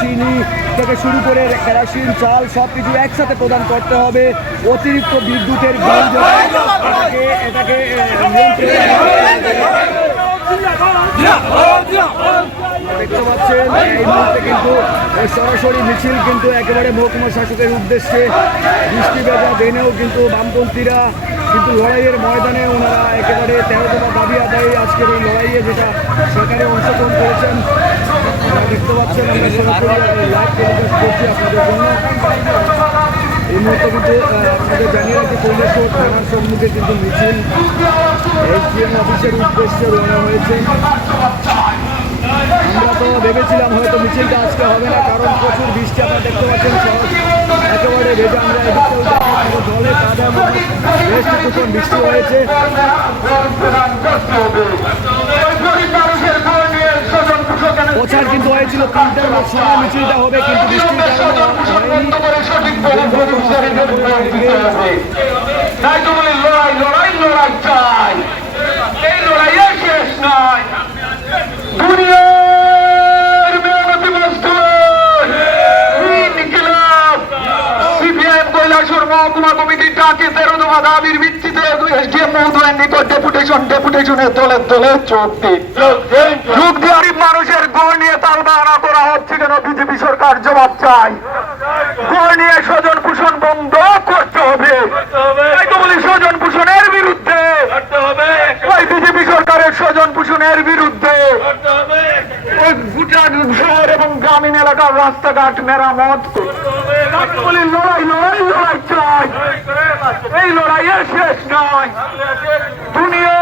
চিনি থেকে শুরু করে কেরোসিন, চাল সব কিছু একসাথে প্রদান করতে হবে। অতিরিক্ত বিদ্যুতের বিল এটাকে দেখতে পাচ্ছেন এই মুহূর্তে কিন্তু সরাসরি মিছিল কিন্তু একেবারে মহকুমা শাসকের উদ্দেশ্যে। বৃষ্টি ভেজা দিনেও কিন্তু বামপন্থীরা কিন্তু লড়াইয়ের ময়দানে ওনারা একেবারে 13 দফা দাবি আদায় আজকের এই লড়াইয়ে যেটা সরকারে অংশগ্রহণ করেছেন দেখতে পাচ্ছেন। আমরা সরাসরি লাইভ টেলিকাস্ট করছি আপনাদের জন্য। এই মুহূর্তে কিন্তু আপনাদের জানিয়ে রাখি কৈলাসহর থানার সম্মুখে কিন্তু মিছিল এসডিএম অফিসের উদ্দেশ্যে রওনা হয়েছে। আমরা তো ভেবেছিলাম হয়তো মিছিলটা আজকে হবে না, কারণ প্রচুর বৃষ্টি আপনারা দেখতে পাচ্ছেন, একেবারে ভেজা। আমরা এদিকেও জলে কাদা বেশ কিছুক্ষণ বৃষ্টি হয়েছে। প্রচার কিন্তু হয়েছিল 3টার সময় মিছিলটা হবে, কিন্তু বৃষ্টির কারণে হয়নি। মহকুমা কমিটির ডাকে 13 দফা দাবির ভিত্তিতে এসডিএম মহোদয়ের নিকট ডেপুটেশনের দলে দলে যোগ দিয়ে গরিব মানুষের গড় নিয়ে তালবাহানা করা হচ্ছে কেন? বিজেপি সরকার জবাব চাই। গড় নিয়ে স্বজন পোষণ বন্ধ করতে হবে। তাই তো বলি স্বজন পোষণের বিরুদ্ধে, ওই বিজেপি সরকারের স্বজন পোষণের বিরুদ্ধে গোটা শহর এবং গ্রামীণ এলাকার রাস্তাঘাট মেরামত বলি লড়াই লড়াই লড়াই চাই। এই লড়াইয়ের শেষ নয়। দুনিয়া